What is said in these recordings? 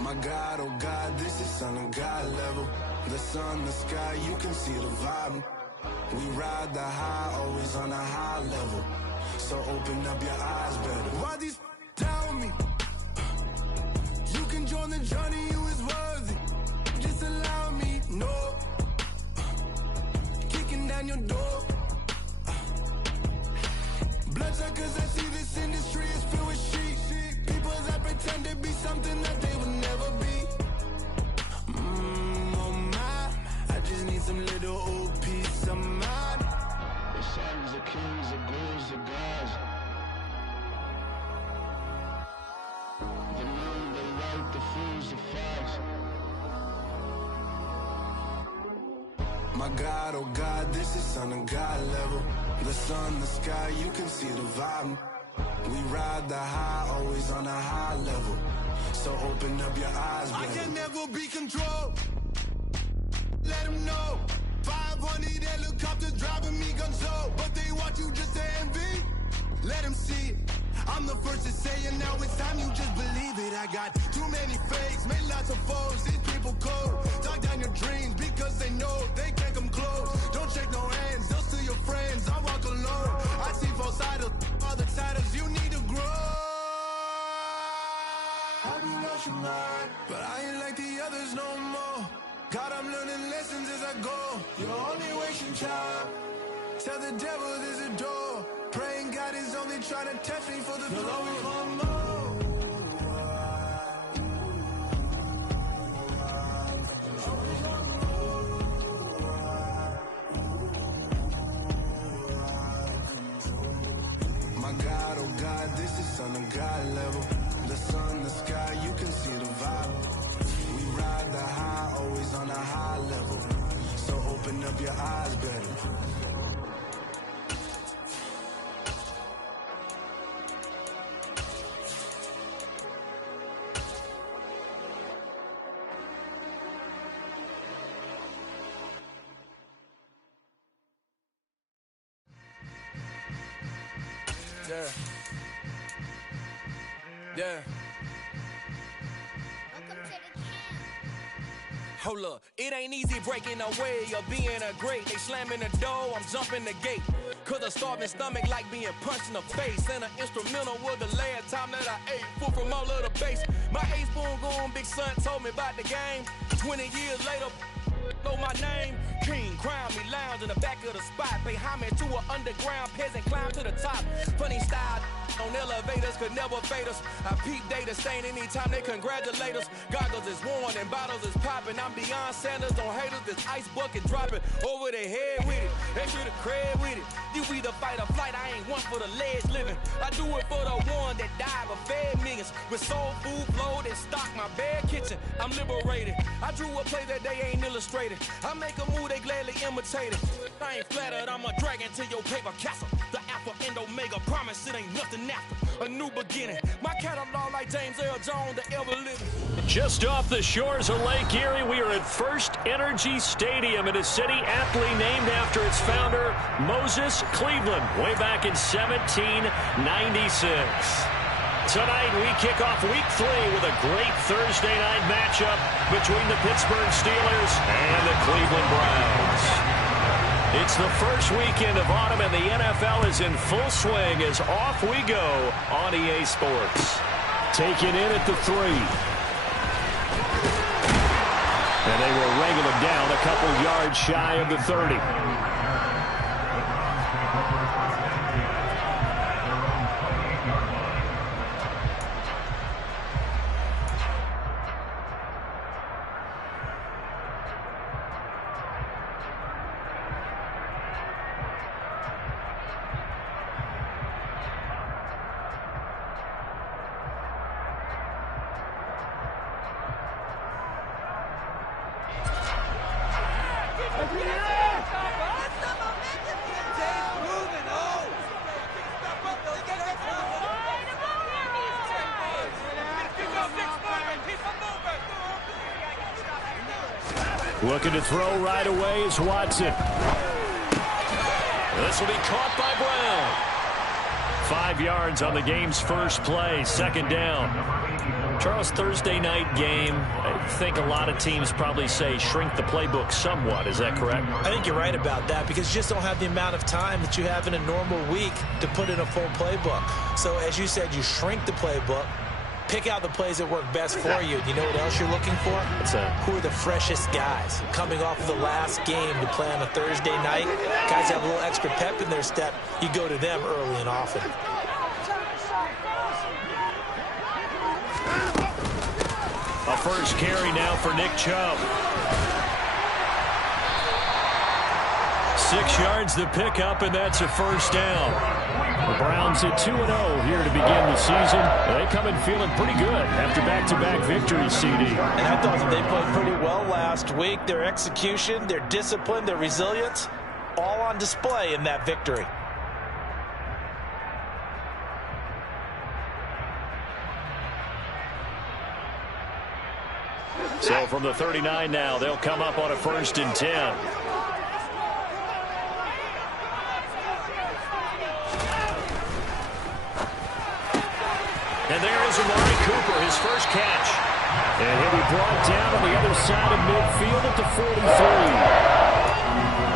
My God, oh God, this is Son of God level. The sun, the sky, you can see the vibe. We ride the high, always on a high level. So open up your eyes better. Why these tell me? You can join the journey, you is worthy. Just allow me, no. Kicking down your door. Bloodshot cause I see this industry is filled with sheep. People that pretend to be something that they will never be. Oh my, I just need some little old peace of mind. The sons of kings, the ghouls, the gods. The moon, the light, the fools, the facts. My God, oh God, this is Son of God level. The sun, the sky, you can see the vibe. We ride the high, always on a high level. So open up your eyes, baby. I can never be controlled. Let them know. 500 helicopters driving me gonzo. But they want you just to envy. Let them see it. I'm the first to say it, now it's time you just believe it. I got too many fakes, made lots of foes. These people cold. Talk down your dreams because they know they can't come close. Don't shake no hands, they'll steal your friends. I walk alone. I see false idols, other titles. You need to grow. I be lost your mind, but I ain't like the others no more. God, I'm learning lessons as I go. You're only wasting time. Tell the devil there's a door. Praying God is only trying to test me for the flow. My God, oh God, this is Son of God level. The sun, the sky, you can see the vibe. We ride the high, always on a high level. So open up your eyes better. Yeah. Yeah. Hold up, it ain't easy breaking away or being a great. They slamming the door, I'm jumping the gate. Cause a starving stomach like being punched in the face. And an instrumental was the last time that I ate food from all of the base. My ace boom goon, big son told me about the game. 20 years later, know my name. King, crown me, lounge in the back of the spot. Pay homage to an underground peasant, climb to the top. Funny style on elevators could never fade us. I peep data stain anytime they congratulate us. Goggles is worn and bottles is popping. I'm Deion Sanders on haters, this ice bucket dropping over their head with it. They should have cred with it. You either fight or flight, I ain't one for the ledge living. I do it for the one that died but fed millions. With soul food flowed and stocked my bare kitchen. I'm liberated. I drew a play that they ain't illustrated. I make a move, they gladly imitate it. I ain't flattered, I'm a dragon to your paper castle. The Alpha and Omega, promise it ain't nothing after. A new beginning. My catalog like James L. Jones, the ever living. Just off the shores of Lake Erie, we are at First Energy Stadium in a city aptly named after its founder, Moses Cleveland, way back in 1796. Tonight, we kick off Week 3 with a great Thursday night matchup between the Pittsburgh Steelers and the Cleveland Browns. It's the first weekend of autumn, and the NFL is in full swing as off we go on EA Sports. Taken in at the 3. And they will wrangle him down a couple yards shy of the 30. Looking to throw right away is Watson. This will be caught by Brown. 5 yards on the game's first play, second down. Charles, Thursday night game, I think a lot of teams probably say shrink the playbook somewhat. Is that correct? I think you're right about that because you just don't have the amount of time that you have in a normal week to put in a full playbook. So as you said, you shrink the playbook, pick out the plays that work best for you. You know what else you're looking for? What's that? Who are the freshest guys coming off of the last game to play on a Thursday night? Guys have a little extra pep in their step. You go to them early and often. A first carry now for Nick Chubb. 6 yards the pickup, and that's a first down. The Browns at 2-0 here to begin the season. They come in feeling pretty good after back-to-back victories, CD. And I thought that they played pretty well last week. Their execution, their discipline, their resilience, all on display in that victory. So from the 39 now, they'll come up on a 1st and 10. And there is Amari Cooper, his first catch. And he'll be brought down on the other side of midfield at the 43.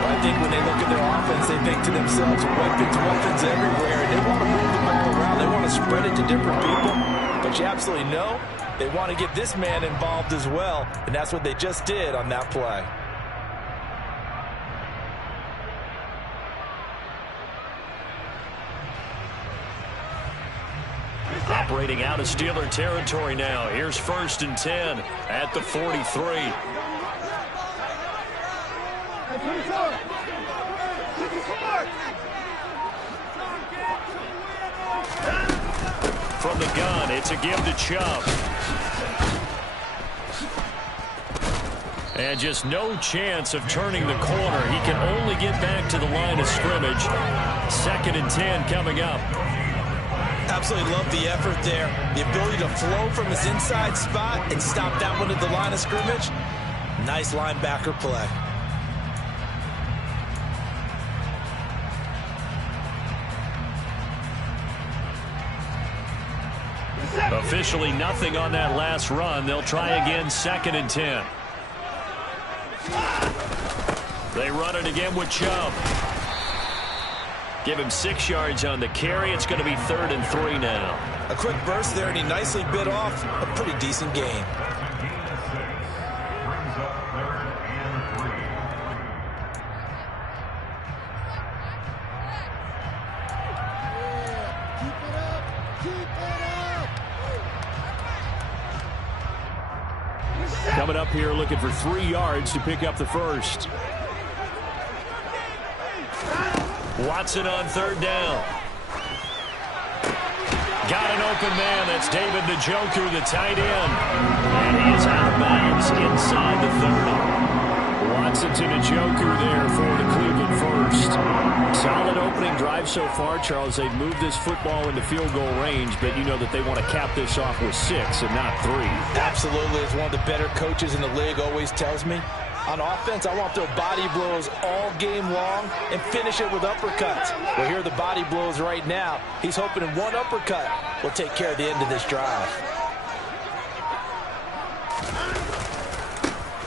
I think when they look at their offense, they think to themselves, weapons everywhere. And they want to move the ball around. They want to spread it to different people. But you absolutely know they want to get this man involved as well. And that's what they just did on that play. Operating out of Steeler territory now. Here's 1st and 10 at the 43. From the gun, it's a give to Chubb. And just no chance of turning the corner. He can only get back to the line of scrimmage. 2nd and 10 coming up. Absolutely love the effort there. The ability to flow from his inside spot and stop that one at the line of scrimmage. Nice linebacker play. Officially nothing on that last run. They'll try again, 2nd and 10. They run it again with Chubb. Give him 6 yards on the carry. It's going to be 3rd and 3 now. A quick burst there, and he nicely bit off a pretty decent gain. Coming up here looking for 3 yards to pick up the first. Watson on 3rd down. Got an open man. That's David Njoku, the tight end. And he is out of bounds inside the 30. Watson to Njoku there for the Cleveland first. Solid opening drive so far, Charles. They've moved this football into field goal range, but you know that they want to cap this off with 6 and not 3. Absolutely. As one of the better coaches in the league always tells me, on offense, I want to throw body blows all game long and finish it with uppercuts. Well, here are the body blows right now. He's hoping in one uppercut will take care of the end of this drive.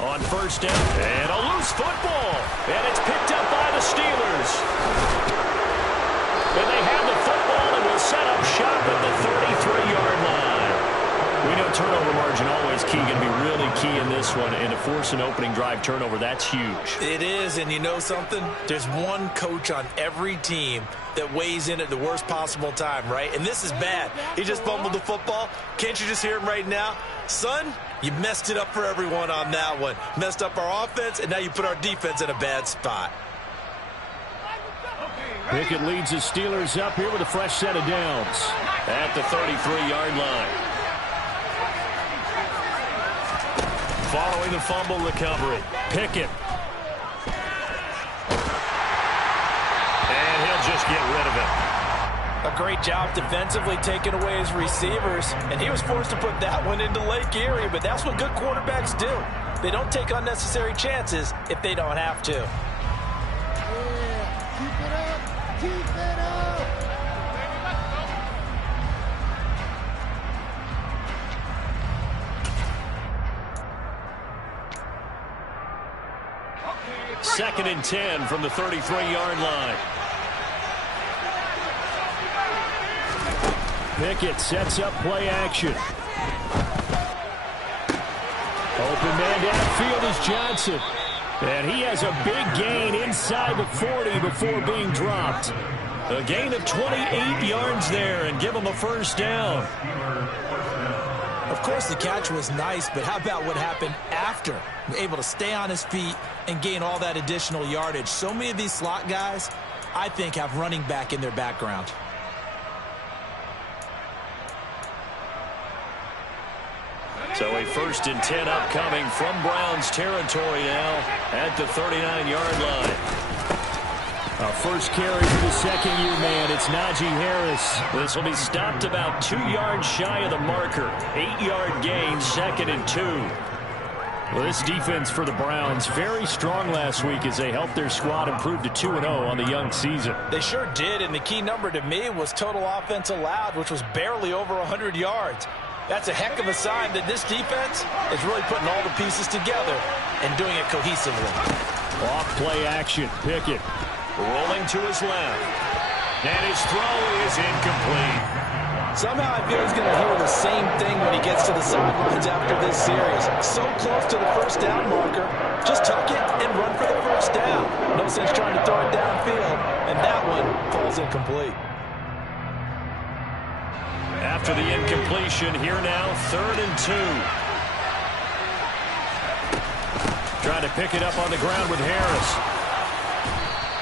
On 1st down, and a loose football. And it's picked up by the Steelers. And they have the football and will set up shop at the 33-yard line. We know turnover margin always key, going to be really key in this one. And to force an opening drive turnover, that's huge. It is, and you know something? There's one coach on every team that weighs in at the worst possible time, right? And this is bad. He just fumbled the football. Can't you just hear him right now? Son, you messed it up for everyone on that one. Messed up our offense, and now you put our defense in a bad spot. Pickett leads the Steelers up here with a fresh set of downs at the 33-yard line. Following the fumble recovery, Pickett. And he'll just get rid of it. A great job defensively taking away his receivers, and he was forced to put that one into Lake Erie, but that's what good quarterbacks do. They don't take unnecessary chances if they don't have to. Yeah, keep it up, keep it up. 2nd and 10 from the 33-yard line. Pickett sets up play action. Open man downfield is Johnson. And he has a big gain inside the 40 before being dropped. A gain of 28 yards there and give him a first down. Of course, the catch was nice, but how about what happened after? Able to stay on his feet and gain all that additional yardage. So many of these slot guys, I think, have running back in their background. So a 1st and 10 upcoming from Browns territory now at the 39-yard line. A first carry for the second-year man. It's Najee Harris. This will be stopped about 2 yards shy of the marker. 8-yard gain, 2nd and 2. Well, this defense for the Browns, very strong last week as they helped their squad improve to 2-0 on the young season. They sure did, and the key number to me was total offense allowed, which was barely over 100 yards. That's a heck of a sign that this defense is really putting all the pieces together and doing it cohesively. Off play action, Pickett. Rolling to his left. And his throw is incomplete. Somehow I feel he's going to hear the same thing when he gets to the sidelines after this series. So close to the first down marker. Just tuck it and run for the first down. No sense trying to throw it downfield. And that one falls incomplete. After the incompletion, here now, 3rd and 2. Trying to pick it up on the ground with Harris.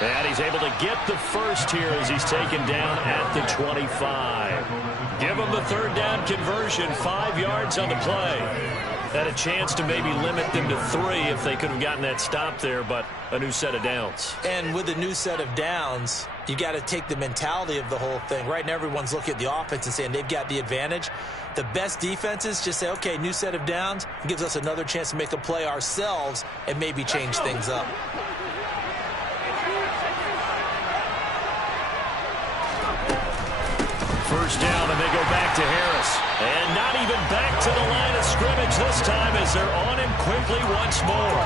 And he's able to get the first here as he's taken down at the 25. Give him the 3rd down conversion, 5 yards on the play. Had a chance to maybe limit them to 3 if they could have gotten that stop there, but a new set of downs. And with a new set of downs, you got to take the mentality of the whole thing. Right now, everyone's looking at the offense and saying they've got the advantage. The best defenses just say, okay, new set of downs. It gives us another chance to make a play ourselves and maybe change things up. First down, and they go back to Harris. And not even back to the line of scrimmage this time as they're on him quickly once more.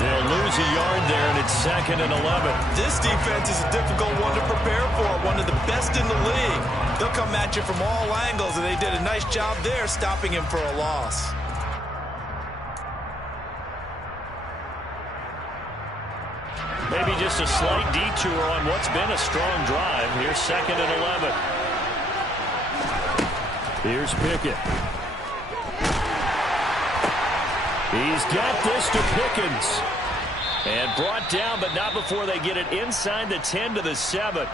They'll lose a yard there, and it's 2nd and 11. This defense is a difficult one to prepare for, one of the best in the league. They'll come at you from all angles, and they did a nice job there stopping him for a loss. Maybe just a slight detour on what's been a strong drive. Here's 2nd and 11. Here's Pickett. He's got this to Pickens. And brought down, but not before they get it inside the 10 to the 7.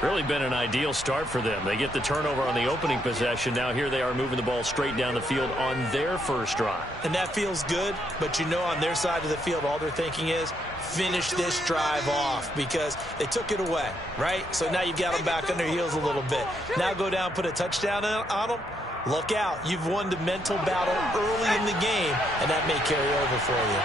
Really been an ideal start for them. They get the turnover on the opening possession. Now here they are moving the ball straight down the field on their first drive. And that feels good, but you know on their side of the field, all they're thinking is finish this drive off because they took it away, right? So now you've got them back on their heels a little bit. Now go down, put a touchdown on them. Look out. You've won the mental battle early in the game, and that may carry over for you.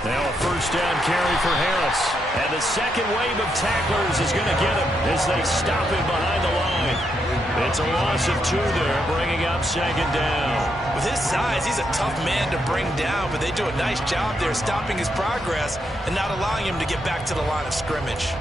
Now a first down carry for Harris. And the second wave of tacklers is going to get him as they stop him behind the line. It's a loss of 2 there, bringing up 2nd down. With his size, he's a tough man to bring down, but they do a nice job there stopping his progress and not allowing him to get back to the line of scrimmage.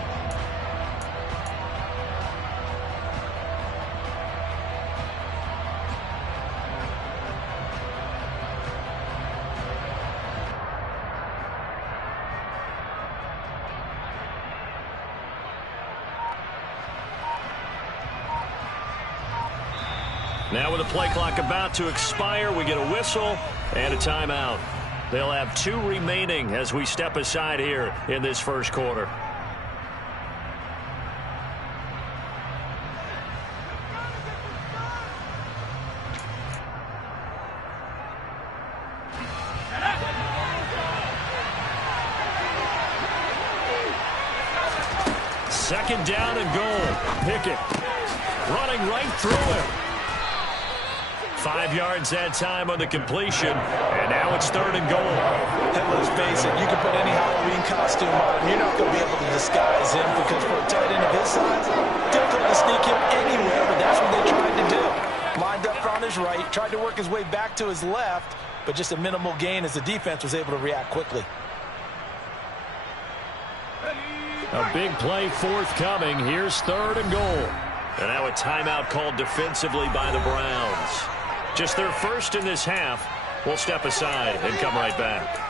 Now with the play clock about to expire, we get a whistle and a timeout. They'll have 2 remaining as we step aside here in this first quarter. Second down and goal. Pickett running right through him. 5 yards that time on the completion, and now it's 3rd and goal. And let's face it, you can put any Halloween costume on, you're not going to be able to disguise him because for a tight end of his size, difficult to sneak him anywhere, but that's what they tried to do. Lined up on his right, tried to work his way back to his left, but just a minimal gain as the defense was able to react quickly. A big play forthcoming. Here's 3rd and goal. And now a timeout called defensively by the Browns. Just their first in this half. We'll step aside and come right back.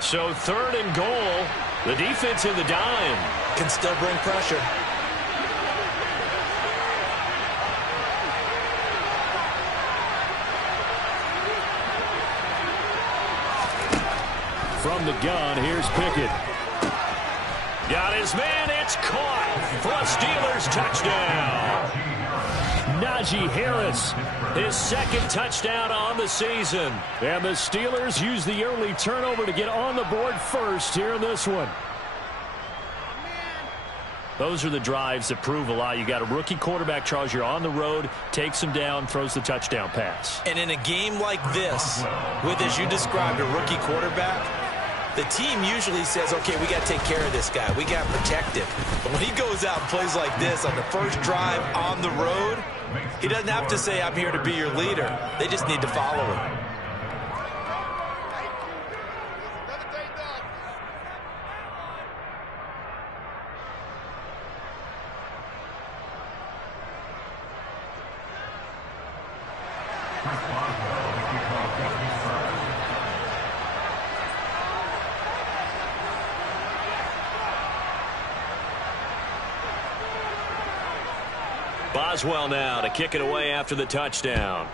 So 3rd and goal. The defense in the dime. Can still bring pressure. From the gun, here's Pickett. Got his man. It's caught for a Steelers touchdown. Najee Harris, his 2nd touchdown on the season. And the Steelers use the early turnover to get on the board first here in this one. Those are the drives that prove a lot. You got a rookie quarterback, Charles. You're on the road, takes him down, throws the touchdown pass. And in a game like this, with, as you described, a rookie quarterback, the team usually says, okay, we got to take care of this guy. We got to protect him. But when he goes out and plays like this on the first drive on the road, he doesn't have to say, I'm here to be your leader. They just need to follow him. Boswell now to kick it away after the touchdown.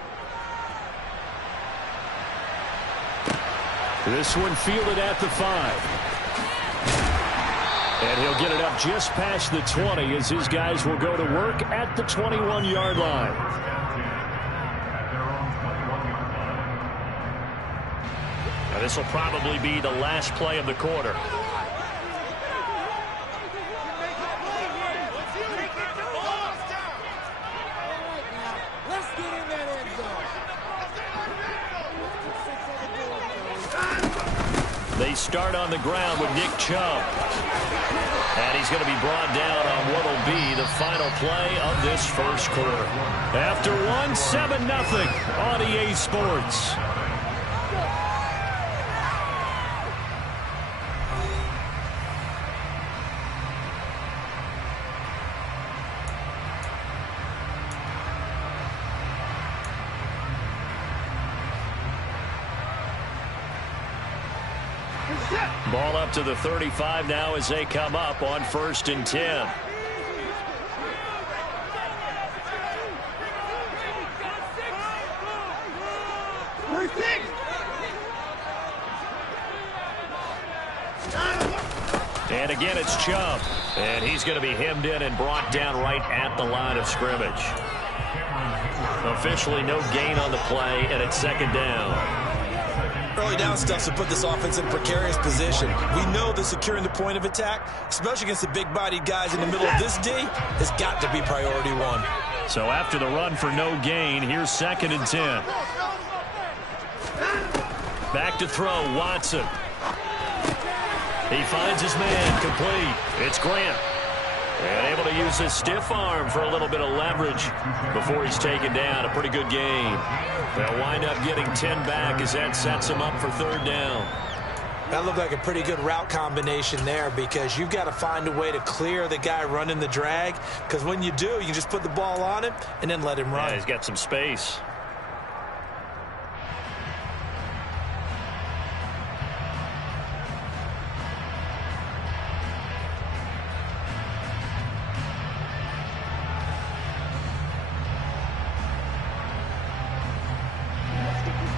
This one fielded at the 5. And he'll get it up just past the 20 as his guys will go to work at the 21-yard line. Now this will probably be the last play of the quarter. They start on the ground with Nick Chubb. And he's going to be brought down on what will be the final play of this first quarter. After one, 7-0 on EA Sports. Ball up to the 35 now as they come up on 1st and 10. And again, it's Chubb. And he's going to be hemmed in and brought down right at the line of scrimmage. Officially no gain on the play, and it's 2nd down. Early down stuff to put this offense in a precarious position. We know that securing the point of attack, especially against the big-bodied guys in the middle of this D, has got to be priority 1. So after the run for no gain, here's 2nd and 10. Back to throw, Watson. He finds his man, complete. It's Grant. And able to use his stiff arm for a little bit of leverage before he's taken down. A pretty good game. They'll wind up getting 10 back as that sets him up for 3rd down. That looked like a pretty good route combination there because you've got to find a way to clear the guy running the drag, because when you do, you just put the ball on him and then let him run. Yeah, he's got some space.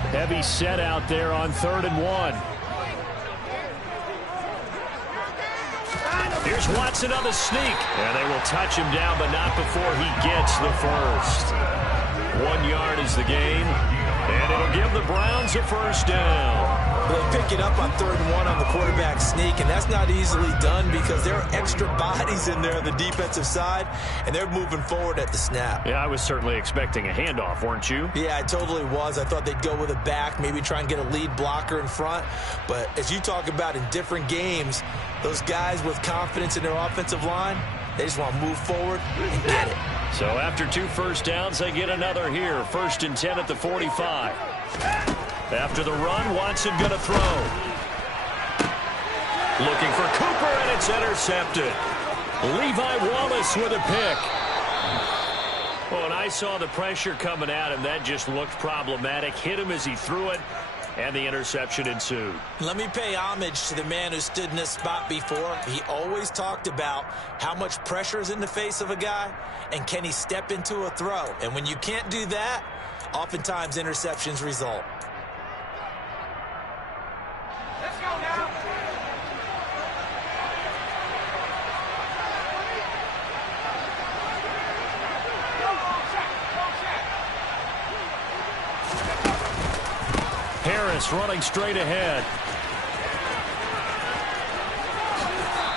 Heavy set out there on 3rd and 1. Here's Watson on the sneak. And they will touch him down, but not before he gets the first. 1 yard is the gain. And it'll give the Browns a first down. Well, they pick it up on 3rd and 1 on the quarterback sneak, and that's not easily done because there are extra bodies in there on the defensive side, and they're moving forward at the snap. Yeah, I was certainly expecting a handoff, weren't you? Yeah, I totally was. I thought they'd go with a back, maybe try and get a lead blocker in front. But as you talk about in different games, those guys with confidence in their offensive line, they just want to move forward and get it. So after 2 first downs, they get another here. 1st and 10 at the 45. After the run, Watson going to throw. Looking for Cooper, and it's intercepted. Levi Wallace with a pick. Oh, and I saw the pressure coming at him. That just looked problematic. Hit him as he threw it, and the interception ensued. Let me pay homage to the man who stood in this spot before. He always talked about how much pressure is in the face of a guy, and can he step into a throw. And when you can't do that, oftentimes interceptions result. Harris running straight ahead.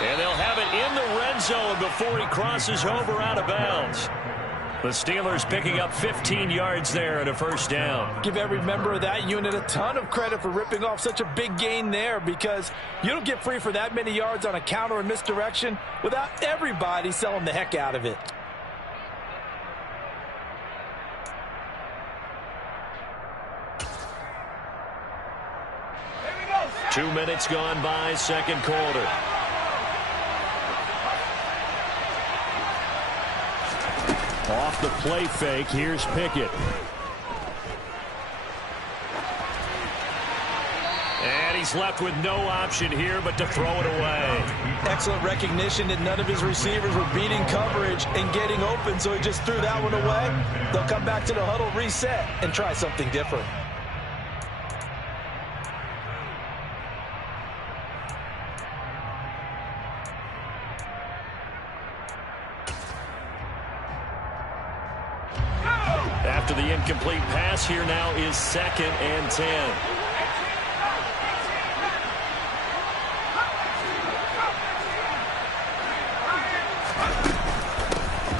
And they'll have it in the red zone before he crosses over out of bounds. The Steelers picking up 15 yards there and a first down. Give every member of that unit a ton of credit for ripping off such a big gain there, because you don't get free for that many yards on a counter or misdirection without everybody selling the heck out of it. 2 minutes gone by, second quarter. Off the play fake, here's Pickett. And he's left with no option here but to throw it away. Excellent recognition that none of his receivers were beating coverage and getting open, so he just threw that one away. They'll come back to the huddle, reset, and try something different. After the incomplete pass, here now is 2nd and 10.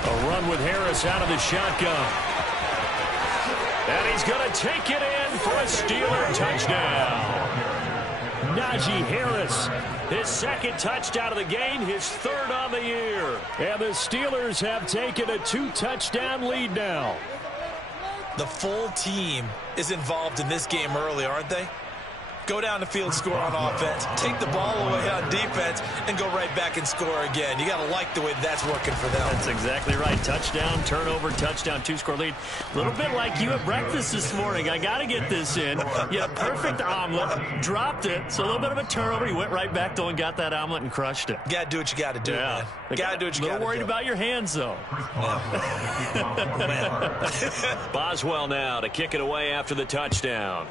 A run with Harris out of the shotgun. And he's going to take it in for a Steeler touchdown. Najee Harris, his 2nd touchdown of the game, his 3rd on the year. And the Steelers have taken a 2-touchdown lead now. The full team is involved in this game early, aren't they? Go down the field, score on offense, take the ball away on defense, and go right back and score again. You got to like the way that's working for them. That's exactly right. Touchdown, turnover, touchdown, 2-score lead. A little bit like you at breakfast this morning. I got to get this in. Yeah, perfect omelet. Dropped it. So a little bit of a turnover. You went right back, though, and got that omelet and crushed it. You got to do what you got to do, man. You got to do what you got to do. A little worried about your hands, though. Boswell now to kick it away after the touchdown.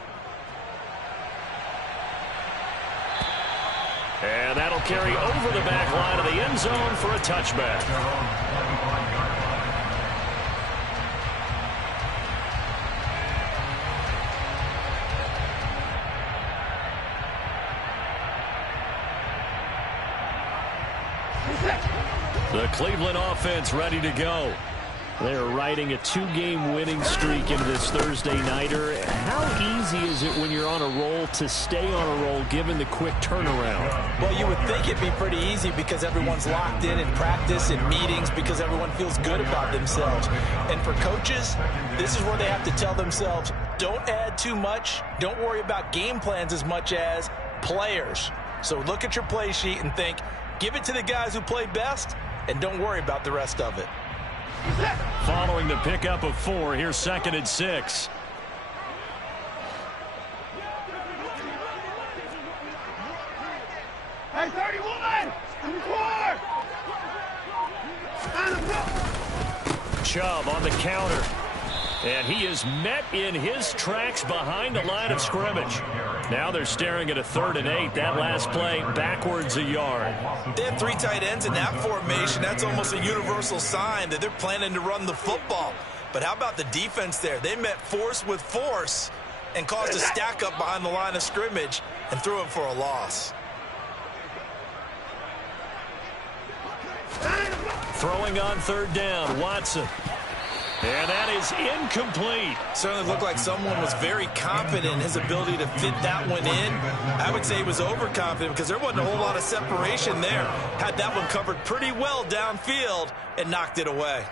And that'll carry over the back line of the end zone for a touchback. The Cleveland offense ready to go. They're riding a 2-game winning streak into this Thursday nighter. How easy is it when you're on a roll to stay on a roll given the quick turnaround? Well, you would think it'd be pretty easy because everyone's locked in practice and meetings because everyone feels good about themselves. And for coaches, this is where they have to tell themselves, don't add too much. Don't worry about game plans as much as players. So look at your play sheet and think, give it to the guys who play best and don't worry about the rest of it. Following the pickup of 4, here's 2nd and 6. Hey, 31! 24! Chubb on the counter. And he is met in his tracks behind the line of scrimmage. Now they're staring at a 3rd and 8. That last play backwards a yard. They have 3 tight ends in that formation. That's almost a universal sign that they're planning to run the football. But how about the defense there? They met force with force and caused a stack up behind the line of scrimmage and threw him for a loss. Throwing on third down, Watson. And that is incomplete. Certainly looked like someone was very confident in his ability to fit that one in. I would say he was overconfident because there wasn't a whole lot of separation there. Had that one covered pretty well downfield and knocked it away.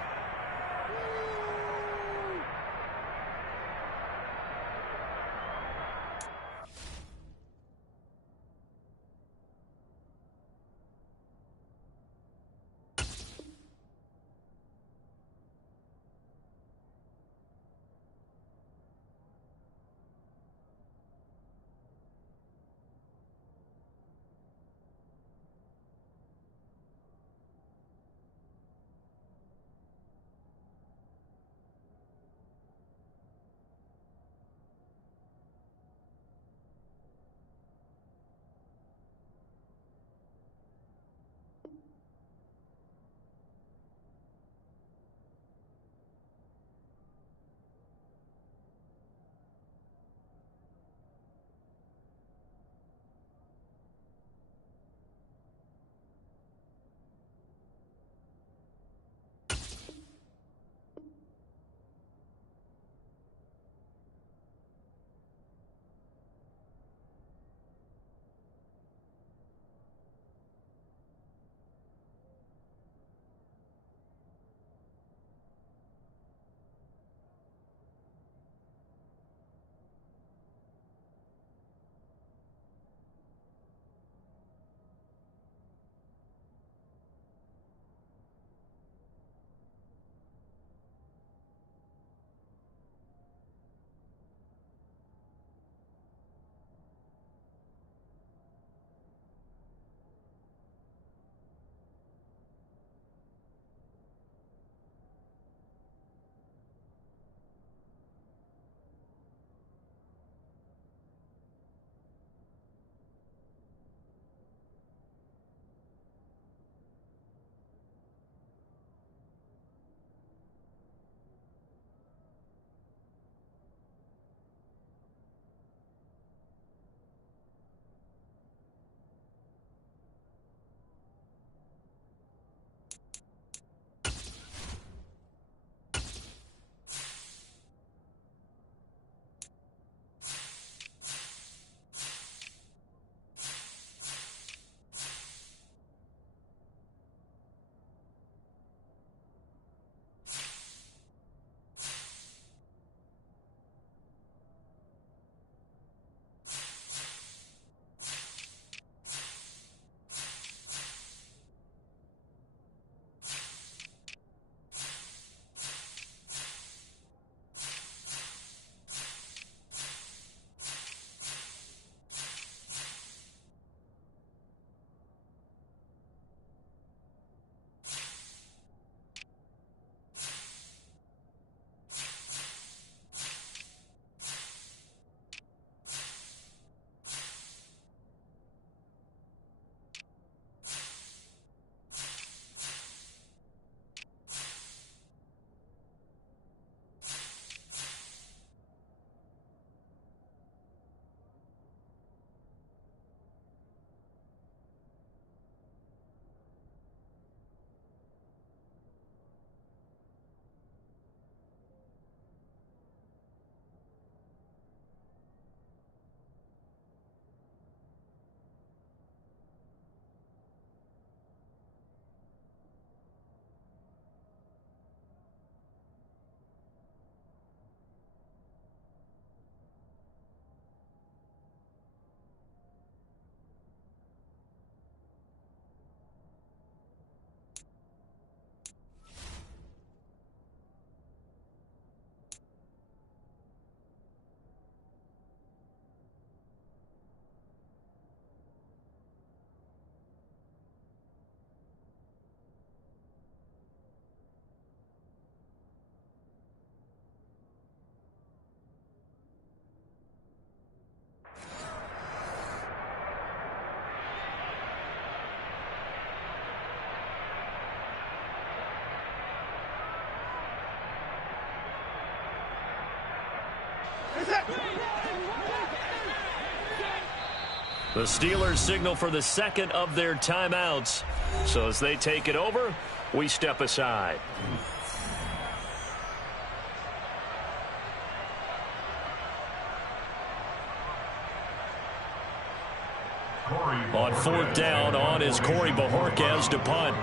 The Steelers signal for the second of their timeouts. So as they take it over, we step aside. On fourth down, on is Corey Bojorquez to punt.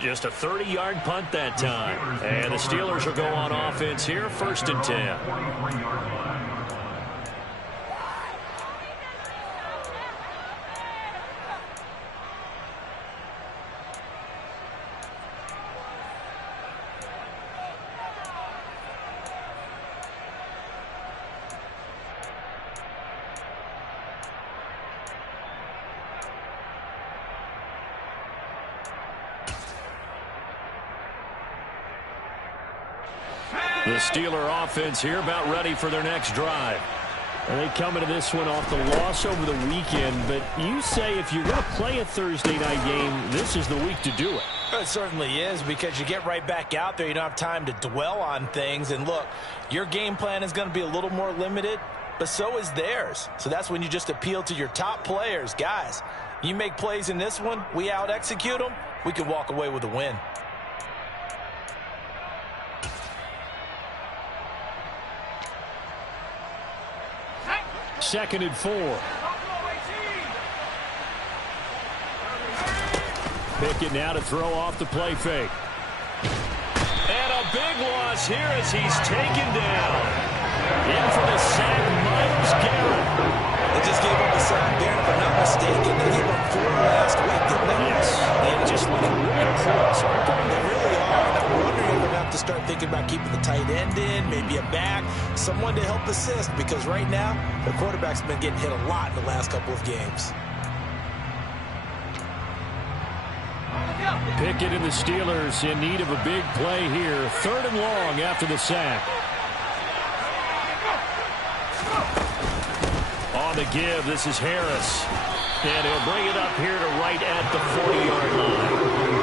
Just a 30-yard punt that time. And the Steelers will go on offense here, 1st and 10. The Steeler offense here about ready for their next drive. And they come into this one off the loss over the weekend, but you say if you're going to play a Thursday night game, this is the week to do it. It certainly is, because you get right back out there. You don't have time to dwell on things. And look, your game plan is going to be a little more limited, but so is theirs. So that's when you just appeal to your top players. Guys, you make plays in this one, we out-execute them, we can walk away with a win. 2nd and 4. Pickett now to throw off the play fake. And a big loss here as he's taken down. In for the sack, Myles Garrett. They just gave up a sack there, if I'm not mistaken. They gave up 4 last week, didn't they? Yes. They're just looking really close, aren't they? They really are. And I'm wondering if they're going to have to start thinking about keeping the tight end in, maybe a back, someone to help assist, because right now, the quarterback's been getting hit a lot in the last couple of games. Pickett and the Steelers in need of a big play here. 3rd and long after the sack. On the give, this is Harris. And he'll bring it up here to right at the 40-yard line.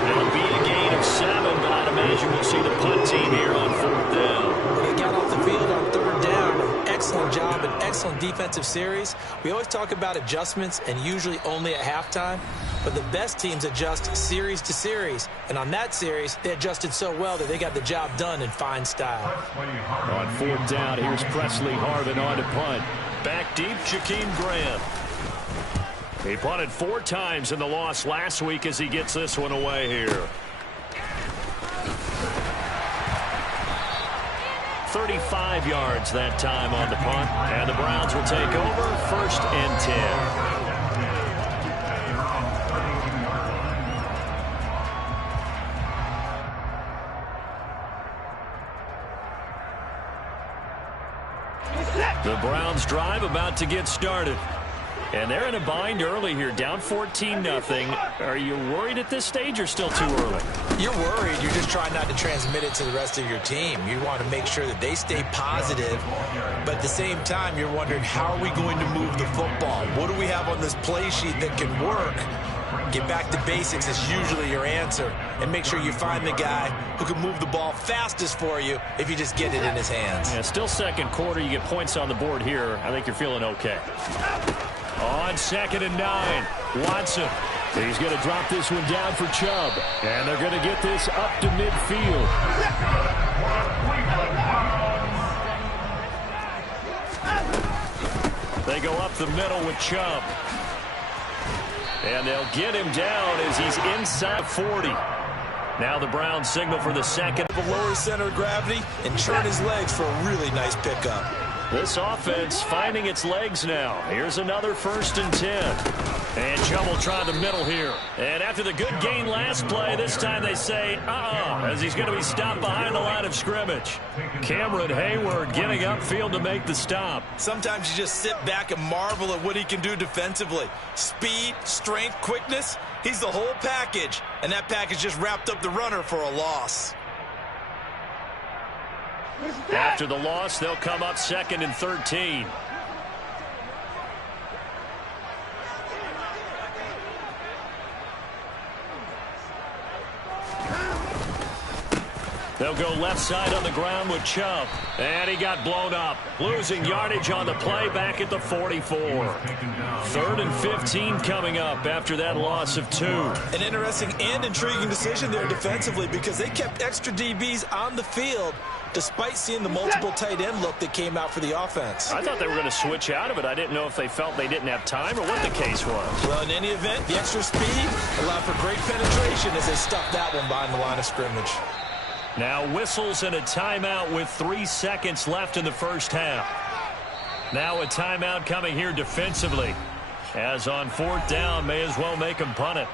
It'll be a gain of 7, but I'd imagine we'll see the punt team here on 4th down. They got off the field on 3rd down. An excellent job, an excellent defensive series. We always talk about adjustments, and usually only at halftime. But the best teams adjust series to series. And on that series, they adjusted so well that they got the job done in fine style. On 4th down, here's Presley Harvin on to punt. Back deep, Jakeem Graham. He punted 4 times in the loss last week as he gets this one away here. 35 yards that time on the punt. And the Browns will take over, 1st and 10. The Browns drive about to get started. And they're in a bind early here, down 14-0. Are you worried at this stage or still too early? You're worried. You're just trying not to transmit it to the rest of your team. You want to make sure that they stay positive. But at the same time, you're wondering, how are we going to move the football? What do we have on this play sheet that can work? Get back to basics is usually your answer. And make sure you find the guy who can move the ball fastest for you if you just get it in his hands. Yeah, still 2nd quarter. You get points on the board here. I think you're feeling okay. On 2nd and 9, Watson. He's going to drop this one down for Chubb. And they're going to get this up to midfield. They go up the middle with Chubb. And they'll get him down as he's inside 40. Now the Browns signal for the 2nd. The lower center of gravity and turn his legs for a really nice pickup. This offense finding its legs now. Here's another 1st and 10. And Chubb will try the middle here. And after the good gain last play, this time they say, as he's going to be stopped behind the line of scrimmage. Cameron Hayward getting upfield to make the stop. Sometimes you just sit back and marvel at what he can do defensively. Speed, strength, quickness, he's the whole package. And that package just wrapped up the runner for a loss. After the loss, they'll come up 2nd and 13. They'll go left side on the ground with Chubb. And he got blown up. Losing yardage on the play back at the 44. 3rd and 15 coming up after that loss of 2. An interesting and intriguing decision there defensively because they kept extra DBs on the field despite seeing the multiple tight end look that came out for the offense. I thought they were going to switch out of it. I didn't know if they felt they didn't have time or what the case was. Well, in any event, the extra speed allowed for great penetration as they stuffed that one behind the line of scrimmage. Now whistles and a timeout with 3 seconds left in the first half. Now a timeout coming here defensively. As on 4th down, may as well make them punt it.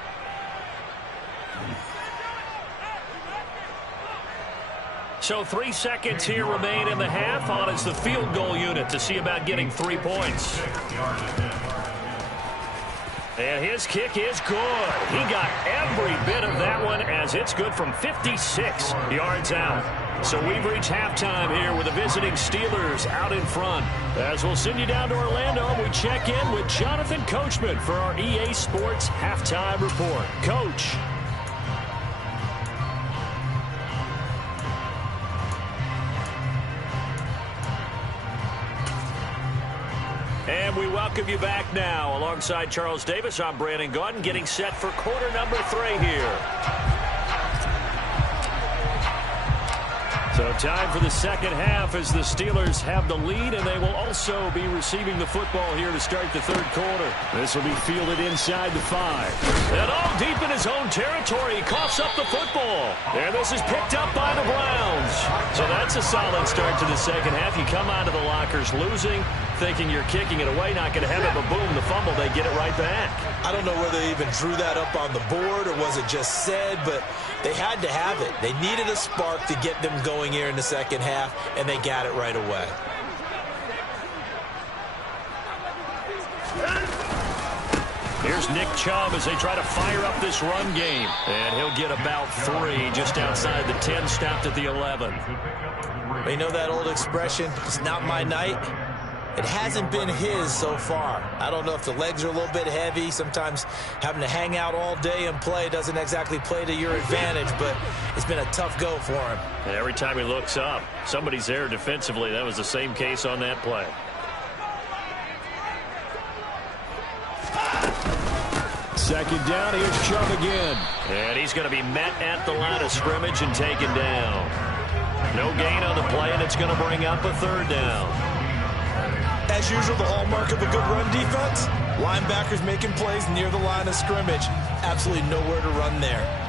So 3 seconds here remain in the half. On is the field goal unit to see about getting 3 points. And his kick is good. He got every bit of that one as it's good from 56 yards out. So we've reached halftime here with the visiting Steelers out in front. As we'll send you down to Orlando, we check in with Jonathan Coachman for our EA Sports Halftime Report. Coach. And we welcome you back now. Alongside Charles Davis, I'm Brandon Gaudin, getting set for quarter number 3 here. So time for the second half as the Steelers have the lead, and they will also be receiving the football here to start the 3rd quarter. This will be fielded inside the 5. And all deep in his own territory, he coughs up the football. And this is picked up by the Browns. So that's a solid start to the second half. You come out of the lockers losing, thinking you're kicking it away, not going to have it, but boom, the fumble, they get it right back. I don't know whether they even drew that up on the board or was it just said, but they had to have it. They needed a spark to get them going here in the second half, and they got it right away. Here's Nick Chubb as they try to fire up this run game. And he'll get about 3 just outside the 10, stopped at the 11. You know that old expression, it's not my night? It hasn't been his so far. I don't know if the legs are a little bit heavy. Sometimes having to hang out all day and play doesn't exactly play to your advantage, but it's been a tough go for him. And every time he looks up, somebody's there defensively. That was the same case on that play. Second down, here's Chubb again. And he's going to be met at the line of scrimmage and taken down. No gain on the play, and it's going to bring up a 3rd down. As usual, the hallmark of a good run defense, linebackers making plays near the line of scrimmage. Absolutely nowhere to run there.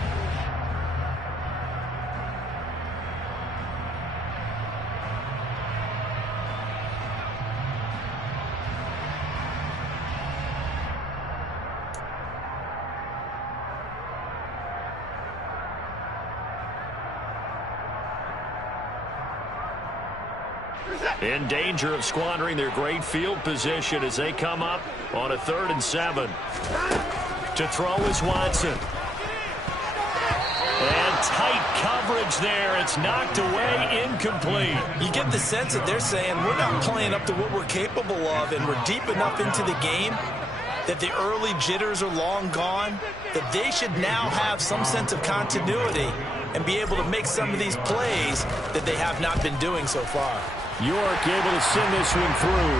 In danger of squandering their great field position as they come up on a 3rd and 7. To throw is Watson. And tight coverage there. It's knocked away, incomplete. You get the sense that they're saying we're not playing up to what we're capable of, and we're deep enough into the game that the early jitters are long gone, that they should now have some sense of continuity and be able to make some of these plays that they have not been doing so far. York able to send this one through.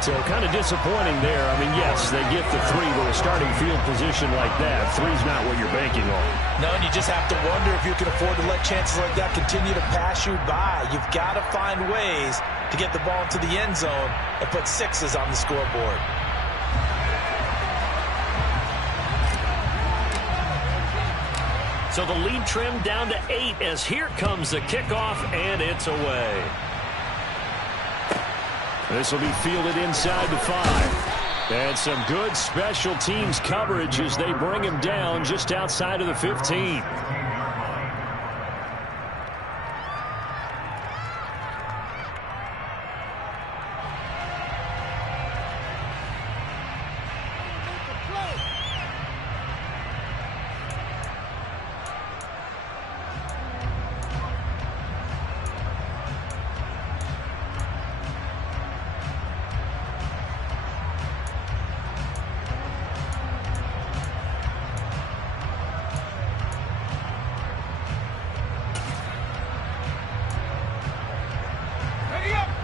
So kind of disappointing there. I mean, yes, they get the 3, but a starting field position like that, 3's not what you're banking on. No, and you just have to wonder if you can afford to let chances like that continue to pass you by. You've got to find ways to get the ball into the end zone and put 6s on the scoreboard. So the lead trimmed down to 8 as here comes the kickoff, and it's away. This will be fielded inside the 5. And some good special teams coverage as they bring him down just outside of the 15.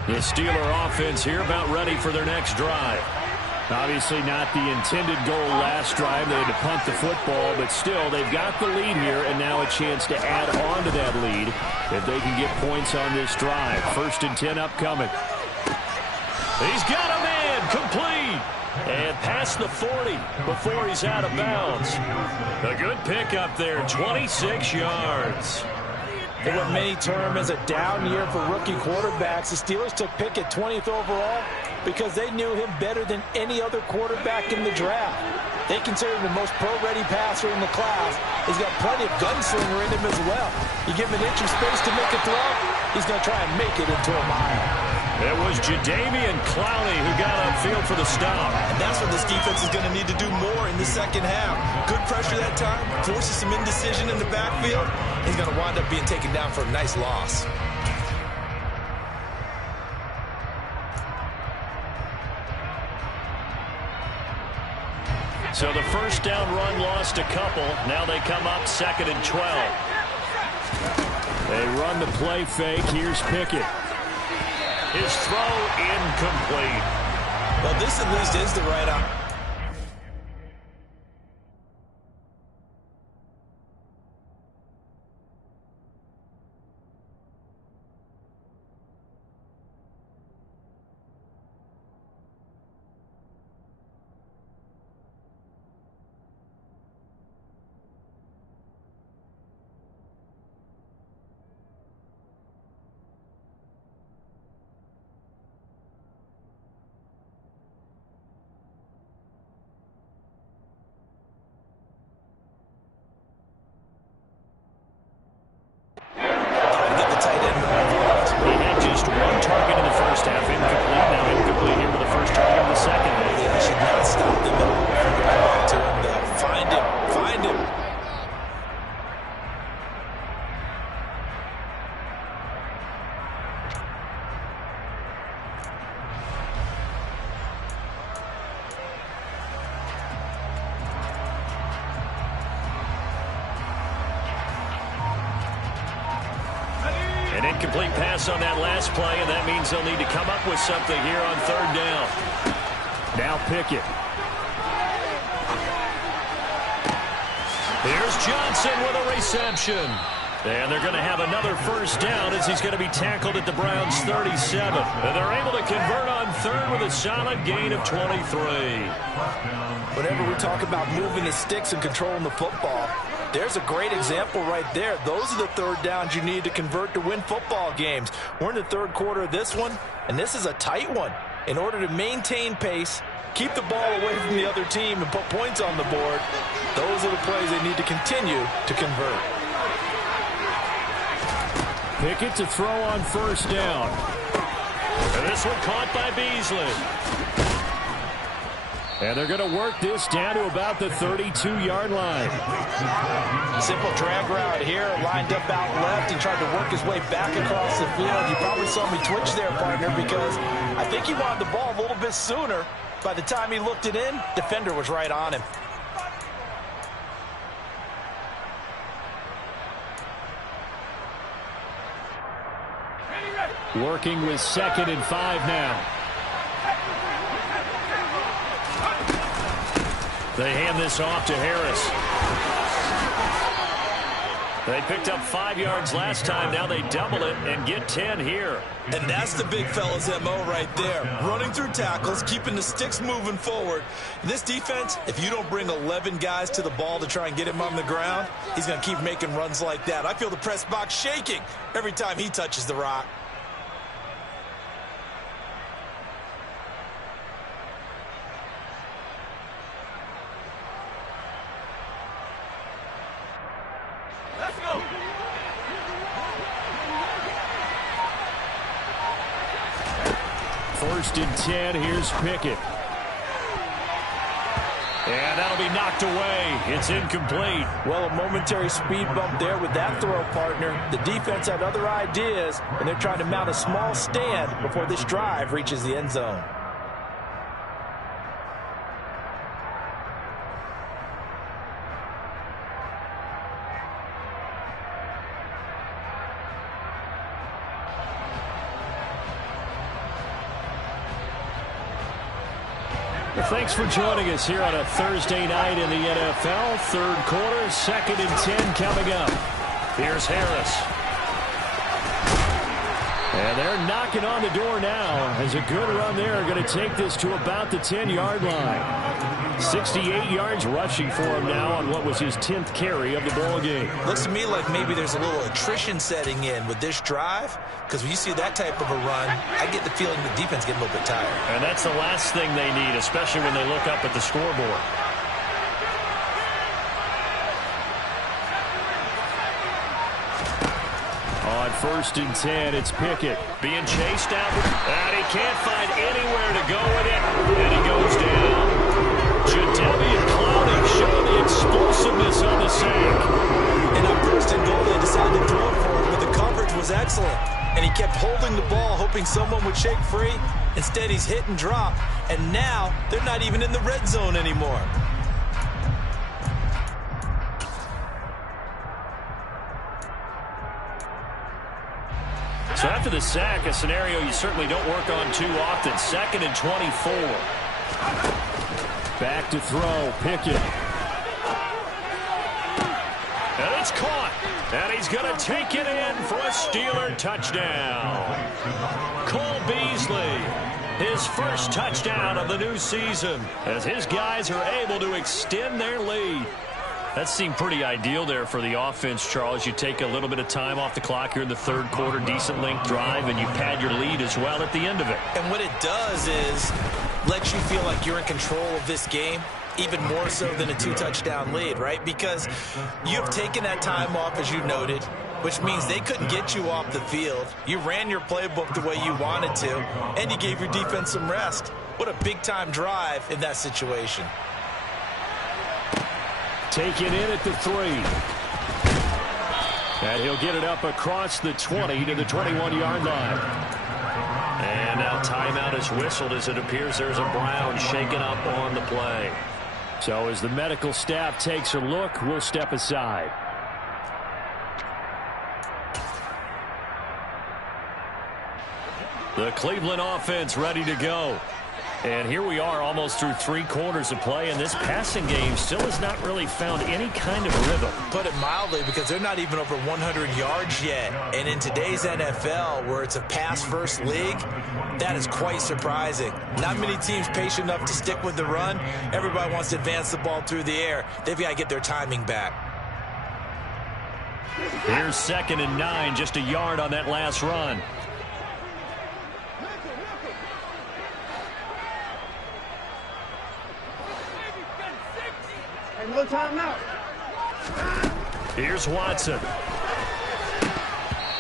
The Steeler offense here about ready for their next drive. Obviously not the intended goal last drive. They had to punt the football, but still they've got the lead here and now a chance to add on to that lead if they can get points on this drive. 1st and 10 upcoming. He's got a man complete. And past the 40 before he's out of bounds. A good pickup there, 26 yards. In what many term as a down year for rookie quarterbacks, the Steelers took Pickett 20th overall because they knew him better than any other quarterback in the draft. They consider him the most pro-ready passer in the class. He's got plenty of gunslinger in him as well. You give him an inch of space to make a throw, he's going to try and make it into a mile. It was Jadeveon Clowney who got upfield for the stop. And that's what this defense is going to need to do more in the second half. Good pressure that time, forces some indecision in the backfield. He's going to wind up being taken down for a nice loss. So the first down run lost a couple. Now they come up 2nd and 12. They run the play fake. Here's Pickett. His throw incomplete. Well, this at least is the right out. An incomplete pass on that last play, and that means they'll need to come up with something here on 3rd down. Now Pickett. Here's Johnson with a reception. And they're going to have another first down as he's going to be tackled at the Browns' 37. And they're able to convert on 3rd with a solid gain of 23. Whenever we talk about moving the sticks and controlling the football, there's a great example right there. Those are the 3rd downs you need to convert to win football games. We're in the 3rd quarter of this one, and this is a tight one. In order to maintain pace, keep the ball away from the other team, and put points on the board, those are the plays they need to continue to convert. Pickett to throw on 1st down. And this one caught by Beasley. And they're going to work this down to about the 32-yard line. Simple drag route here, lined up out left. He tried to work his way back across the field. You probably saw me twitch there, partner, because I think he wanted the ball a little bit sooner. By the time he looked it in, defender was right on him. Working with 2nd and 5 now. They hand this off to Harris. They picked up 5 yards last time. Now they double it and get 10 here. And that's the big fella's MO right there. Running through tackles, keeping the sticks moving forward. This defense, if you don't bring 11 guys to the ball to try and get him on the ground, he's going to keep making runs like that. I feel the press box shaking every time he touches the rock. Let's go. 1st and 10. Here's Pickett. And that'll be knocked away. It's incomplete. Well, a momentary speed bump there with that throw, partner. The defense had other ideas, and they're trying to mount a small stand before this drive reaches the end zone. Well, thanks for joining us here on a Thursday night in the NFL. Third quarter, 2nd and 10 coming up. Here's Harris. And they're knocking on the door now as a good run there. Going to take this to about the 10-yard line. 68 yards rushing for him now on what was his 10th carry of the ball game. Looks to me like maybe there's a little attrition setting in with this drive, because when you see that type of a run, I get the feeling the defense getting a little bit tired. And that's the last thing they need, especially when they look up at the scoreboard. On 1st and 10, it's Pickett being chased out, and he can't find anywhere to go with it, and he goes down. Jadeveon Clowney showing the explosiveness on the sack. And on 1st and goal, they decided to throw it for him, but the coverage was excellent, and he kept holding the ball, hoping someone would shake free. Instead, he's hit and drop, and now they're not even in the red zone anymore. So after the sack, a scenario you certainly don't work on too often. 2nd and 24. Back to throw, Pickett. And it's caught. And he's going to take it in for a Steeler touchdown. Cole Beasley, his first touchdown of the new season, as his guys are able to extend their lead. That seemed pretty ideal there for the offense, Charles. You take a little bit of time off the clock here in the third quarter, decent length drive, and you pad your lead as well at the end of it. And what it does is lets you feel like you're in control of this game, even more so than a 2-touchdown lead, right? Because you've taken that time off, as you noted, which means they couldn't get you off the field. You ran your playbook the way you wanted to, and you gave your defense some rest. What a big-time drive in that situation. Taken in at the 3. And he'll get it up across the 20 to the 21-yard line. And now timeout is whistled as it appears there's a Brown shaken up on the play. So as the medical staff takes a look, we'll step aside. The Cleveland offense ready to go. And here we are almost through 3 quarters of play, and this passing game still has not really found any kind of rhythm. Put it mildly, because they're not even over 100 yards yet. And in today's NFL, where it's a pass-first league, that is quite surprising. Not many teams patient enough to stick with the run. Everybody wants to advance the ball through the air. They've got to get their timing back. Here's 2nd and 9, just a yard on that last run. No timeout. Here's Watson.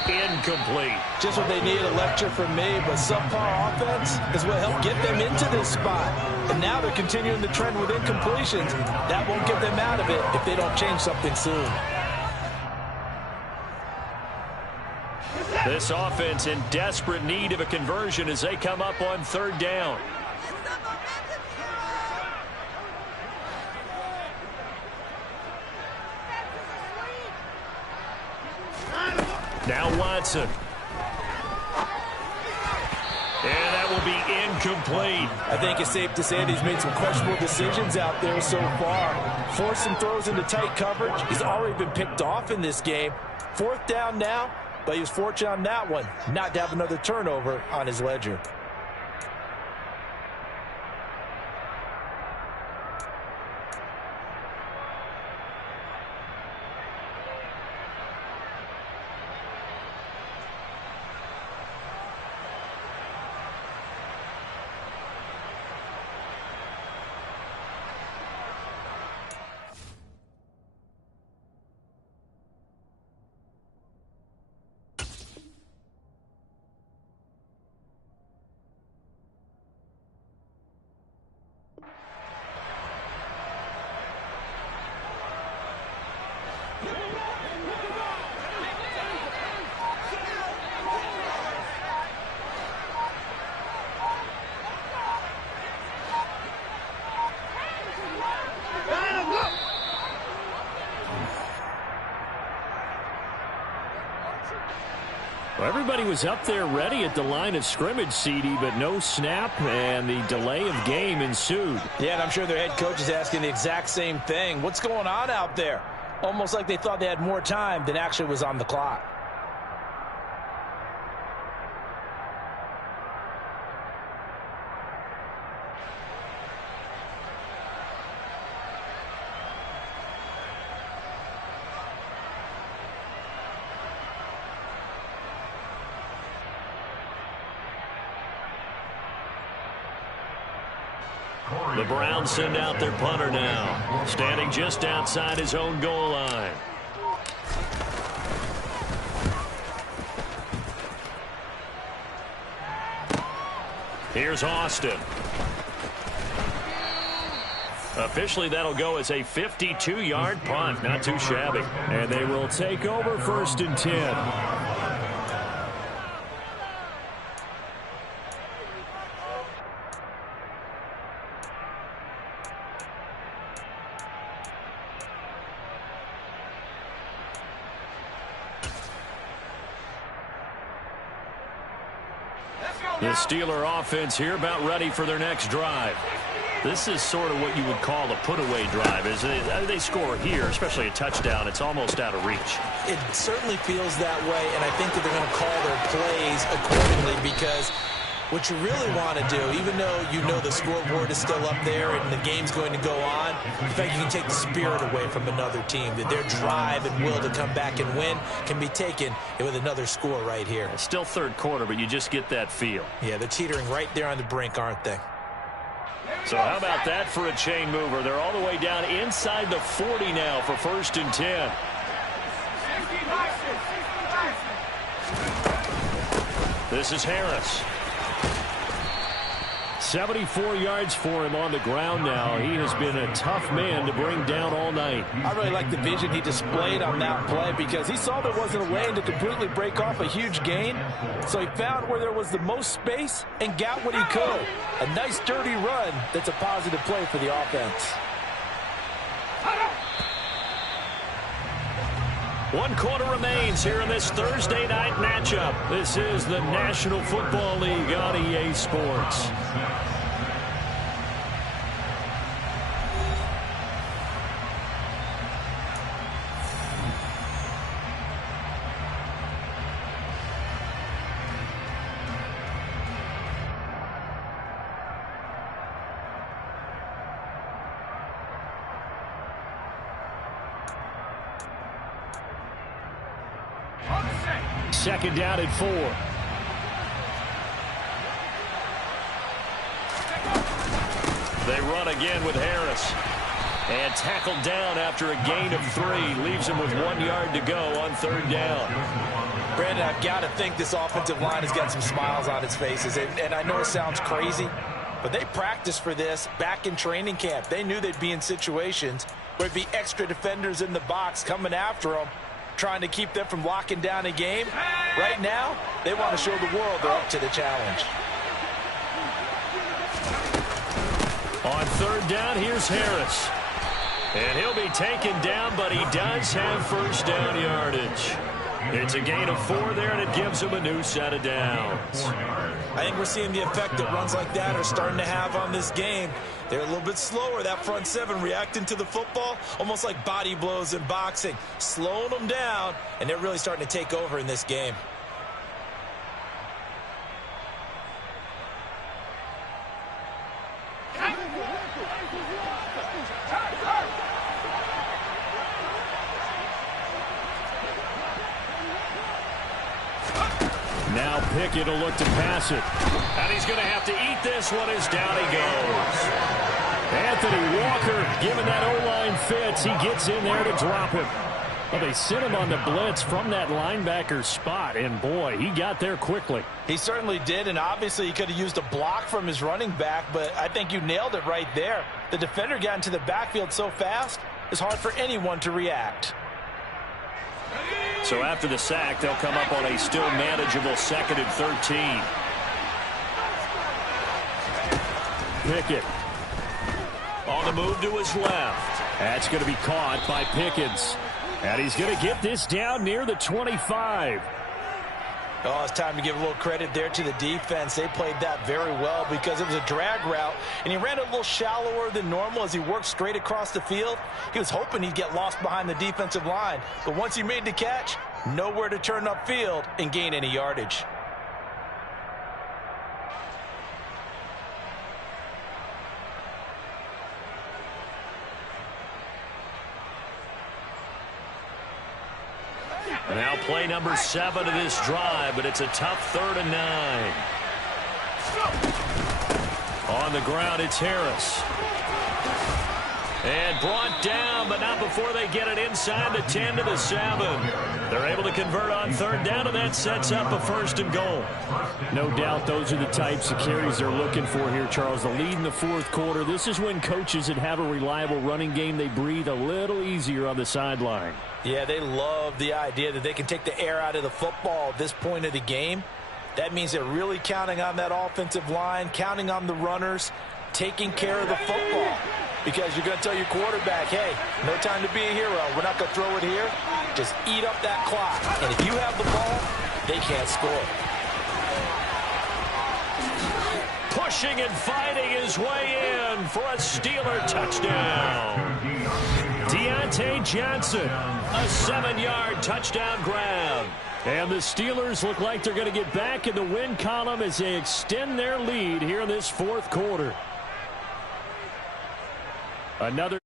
Incomplete. Just what they need, a lecture from me, but subpar offense is what helped get them into this spot. And now they're continuing the trend with incompletions. That won't get them out of it if they don't change something soon. This offense in desperate need of a conversion as they come up on 3rd down. Now Watson. And that will be incomplete. I think it's safe to say that he's made some questionable decisions out there so far. Forced some throws into tight coverage. He's already been picked off in this game. 4th down now, but he was fortunate on that one not to have another turnover on his ledger. Well, everybody was up there ready at the line of scrimmage, CD, but no snap, and the delay of game ensued. Yeah, and I'm sure their head coach is asking the exact same thing. What's going on out there? Almost like they thought they had more time than actually was on the clock. The Browns send out their punter now, standing just outside his own goal line. Here's Austin. Officially, that'll go as a 52-yard punt. Not too shabby. And they will take over 1st and 10. The Steeler offense here about ready for their next drive. This is sort of what you would call a put-away drive. As they score here, especially a touchdown, it's almost out of reach. It certainly feels that way, and I think that they're going to call their plays accordingly, because what you really want to do, even though you know the scoreboard is still up there and the game's going to go on, in fact, you can take the spirit away from another team, that their drive and will to come back and win can be taken with another score right here. It's still third quarter, but you just get that feel. Yeah, they're teetering right there on the brink, aren't they? So how about that for a chain mover? They're all the way down inside the 40 now for 1st and 10. This is Harris. 74 yards for him on the ground now. He has been a tough man to bring down all night. I really like the vision he displayed on that play, because he saw there wasn't a lane to completely break off a huge gain. So he found where there was the most space and got what he could. A nice dirty run that's a positive play for the offense. 1 quarter remains here in this Thursday night matchup. This is the National Football League on EA Sports. Second down at 4. They run again with Harris. And tackled down after a gain of 3. Leaves him with 1 yard to go on 3rd down. Brandon, I've got to think this offensive line has got some smiles on its faces. And I know it sounds crazy, but they practiced for this back in training camp. They knew they'd be in situations where it'd be extra defenders in the box coming after them, trying to keep them from locking down a game. Right now, they want to show the world they're up to the challenge. On 3rd down, here's Harris. And he'll be taken down, but he does have 1st down yardage. It's a gain of 4 there, and it gives him a new set of downs. I think we're seeing the effect that runs like that are starting to have on this game. They're a little bit slower, that front 7, reacting to the football, almost like body blows in boxing, slowing them down, and they're really starting to take over in this game. Now Pickett will look to pass it. And he's going to have to eat this one as down he goes. Anthony Walker giving that O-line fits. He gets in there to drop him. Well, they sent him on the blitz from that linebacker spot, and boy, he got there quickly. He certainly did, and obviously he could have used a block from his running back, but I think you nailed it right there. The defender got into the backfield so fast, it's hard for anyone to react. So after the sack, they'll come up on a still manageable 2nd and 13. Pickett on the move to his left. That's going to be caught by Pickens. And he's going to get this down near the 25. Oh, it's time to give a little credit there to the defense. They played that very well because it was a drag route, and he ran a little shallower than normal as he worked straight across the field. He was hoping he'd get lost behind the defensive line, but once he made the catch, nowhere to turn upfield and gain any yardage. Now play number 7 of this drive, but it's a tough 3rd and 9. On the ground, it's Harris. And brought down, but not before they get it inside the 10 to the 7. They're able to convert on 3rd down, and that sets up a 1st and goal. No doubt those are the types of carries they're looking for here, Charles. The lead in the 4th quarter. This is when coaches that have a reliable running game, they breathe a little easier on the sideline. Yeah, they love the idea that they can take the air out of the football at this point of the game. That means they're really counting on that offensive line, counting on the runners, taking care of the football. Because you're going to tell your quarterback, hey, no time to be a hero. We're not going to throw it here. Just eat up that clock. And if you have the ball, they can't score. Pushing and fighting his way in for a Steeler touchdown. Deontay Johnson, a 7-yard touchdown grab. And the Steelers look like they're going to get back in the win column as they extend their lead here in this 4th quarter. Another